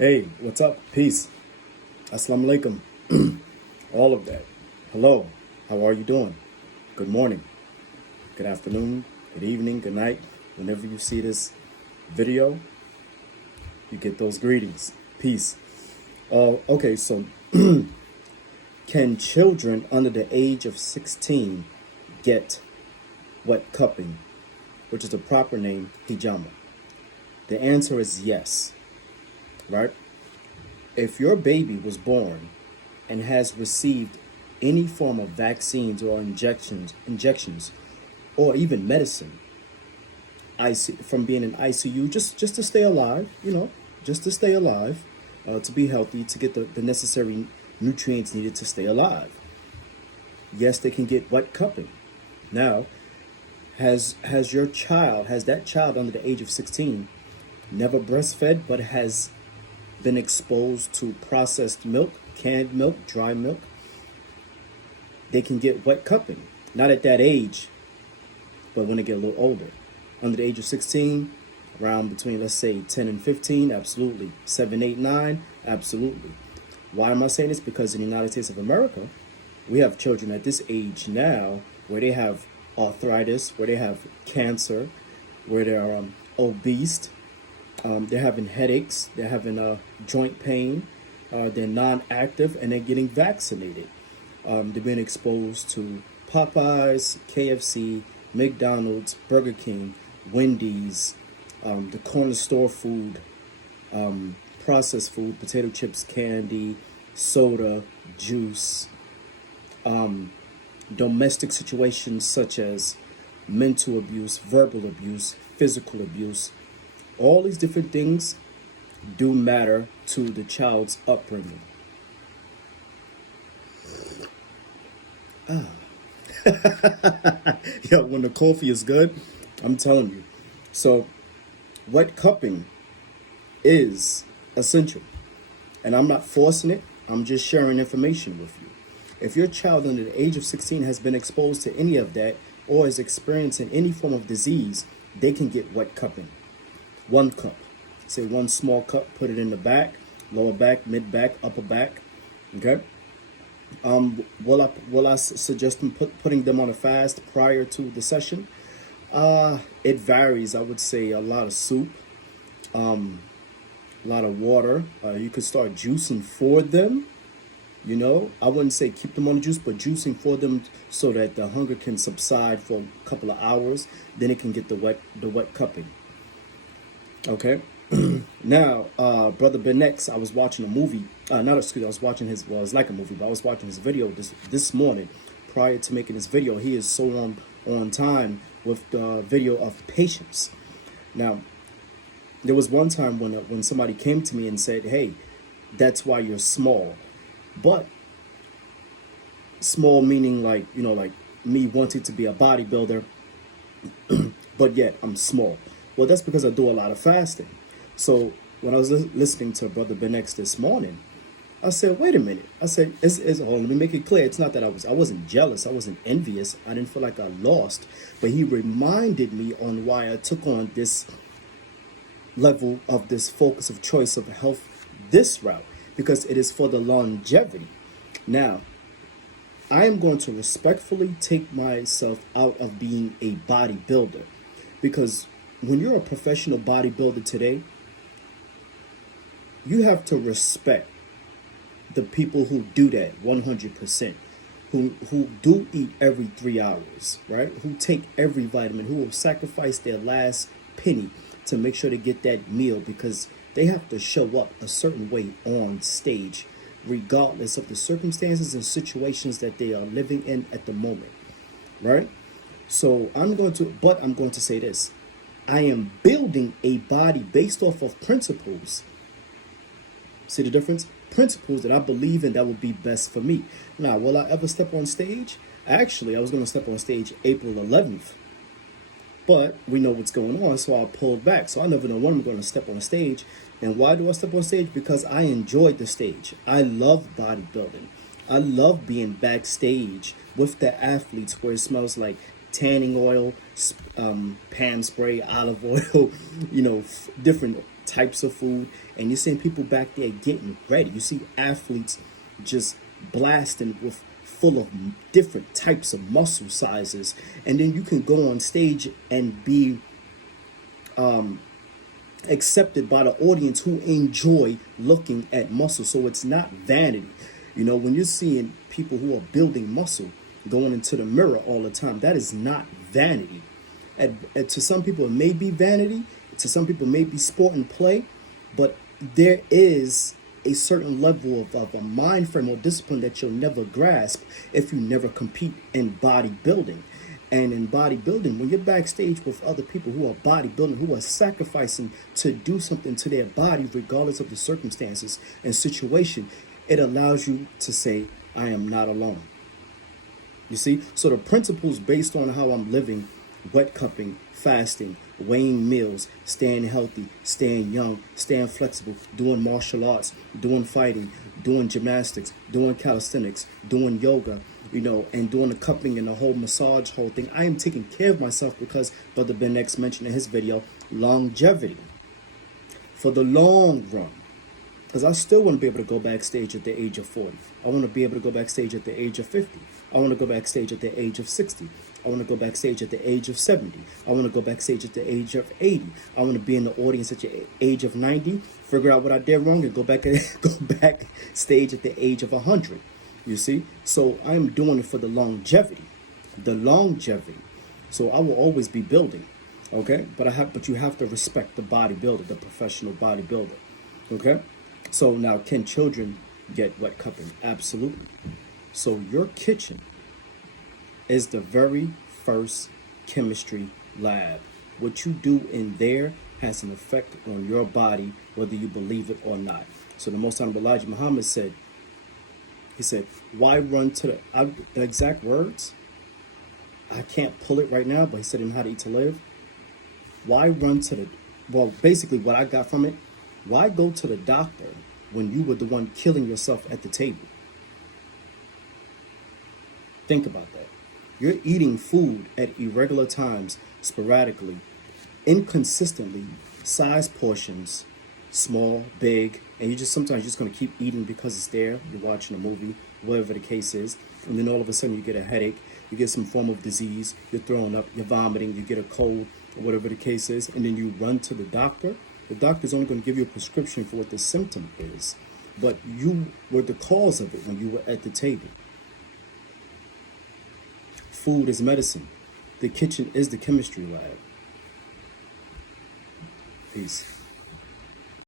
Hey, what's up? Peace. Assalamu alaikum. All of that. Hello. How are you doing? Good morning. Good afternoon. Good evening. Good night. Whenever you see this video, you get those greetings. Peace. Okay, so can children under the age of 16 get wet cupping, which is the proper name, hijama? The answer is yes. Right? If your baby was born and has received any form of vaccines or injections, or even medicine, from being in ICU, just to stay alive, just to stay alive, to be healthy, to get the necessary nutrients needed to stay alive. Yes, they can get wet cupping. Now, has that child under the age of 16 never breastfed but has been exposed to processed milk, canned milk, dry milk, they can get wet cupping. Not at that age, but when they get a little older. Under the age of 16, around between, let's say, 10 and 15, absolutely. 7, 8, 9, absolutely. Why am I saying this? Because in the United States of America, we have children at this age now where they have arthritis, where they have cancer, where they're obese, they're having headaches, they're having joint pain, they're non-active, and they're getting vaccinated. They're being exposed to Popeyes, KFC, McDonald's, Burger King, Wendy's, the corner store food, processed food, potato chips, candy, soda, juice, domestic situations such as mental abuse, verbal abuse, physical abuse. All these different things do matter to the child's upbringing. Yeah, when the coffee is good, I'm telling you. So, wet cupping is essential. And I'm not forcing it, I'm just sharing information with you. If your child under the age of 16 has been exposed to any of that or is experiencing any form of disease, they can get wet cupping. 1 cup. Say 1 small cup, put it in the back, lower back, mid back, upper back. Okay? Will I suggest them putting them on a fast prior to the session? It varies. I would say a lot of soup, a lot of water. You could start juicing for them. I wouldn't say keep them on the juice, but juicing for them so that the hunger can subside for a couple of hours. Then it can get the wet cupping. Okay. Now, Brother Ben X, I was watching a movie. I was watching his, well, it's like a movie, but I was watching his video this morning. Prior to making this video, he is so on time with the video of patience. Now, there was one time when somebody came to me and said, hey, that's why you're small. But small meaning like me wanting to be a bodybuilder, but yet I'm small. Well, that's because I do a lot of fasting. So when I was listening to Brother Ben X this morning, I said, wait a minute. I said, let me make it clear. It's not that I wasn't jealous. I wasn't envious. I didn't feel like I lost. But he reminded me on why I took on this level of this focus of choice of health, this route, because it is for the longevity. Now, I am going to respectfully take myself out of being a bodybuilder, because when you're a professional bodybuilder today, you have to respect the people who do that 100%, who do eat every 3 hours, right? Who take every vitamin, who will sacrifice their last penny to make sure to get that meal, because they have to show up a certain way on stage, regardless of the circumstances and situations that they are living in at the moment, right? So I'm going to say this. I am building a body based off of principles. See the difference? Principles that I believe in that will be best for me. Now, will I ever step on stage? Actually, I was going to step on stage April 11th. But we know what's going on, so I pulled back. So I never know when I'm going to step on stage. And why do I step on stage? Because I enjoyed the stage. I love bodybuilding. I love being backstage with the athletes where it smells like tanning oil, pan spray, olive oil, different types of food, and you're seeing people back there getting ready. You see athletes just blasting with full of different types of muscle sizes, and then you can go on stage and be accepted by the audience who enjoy looking at muscle. So it's not vanity. You know, when you're seeing people who are building muscle going into the mirror all the time, that is not vanity. And to some people it may be vanity, to some people it may be sport and play, but there is a certain level of a mind frame or discipline that you'll never grasp if you never compete in bodybuilding. And in bodybuilding, when you're backstage with other people who are bodybuilding, who are sacrificing to do something to their body, regardless of the circumstances and situation, it allows you to say, I am not alone. You see? So the principles based on how I'm living, wet cupping, fasting, weighing meals, staying healthy, staying young, staying flexible, doing martial arts, doing fighting, doing gymnastics, doing calisthenics, doing yoga, you know, and doing the cupping and the whole massage whole thing. I am taking care of myself because Brother Ben X mentioned in his video, longevity. For the long run. Because I still want to be able to go backstage at the age of 40. I want to be able to go backstage at the age of 50. I want to go backstage at the age of 60. I want to go backstage at the age of 70. I want to go backstage at the age of 80. I want to be in the audience at the age of 90, figure out what I did wrong, and go backstage at the age of 100. You see? So I am doing it for the longevity. The longevity. So I will always be building. Okay? But you have to respect the bodybuilder, the professional bodybuilder. Okay? So now, can children get wet cupping? Absolutely. So your kitchen is the very first chemistry lab. What you do in there has an effect on your body, whether you believe it or not. So the Most Honorable Elijah Muhammad said, he said, why run to the exact words? I can't pull it right now, but he said in How to Eat to Live, why run to well, basically what I got from it, why go to the doctor when you were the one killing yourself at the table? Think about that. You're eating food at irregular times, sporadically, inconsistently, size portions, small, big, and you just sometimes just going to keep eating because it's there. You're watching a movie, whatever the case is, and then all of a sudden you get a headache, you get some form of disease, you're throwing up, you're vomiting, you get a cold, or whatever the case is, and then you run to the doctor. The doctor's only going to give you a prescription for what the symptom is, but you were the cause of it when you were at the table. Food is medicine. The kitchen is the chemistry lab. Peace.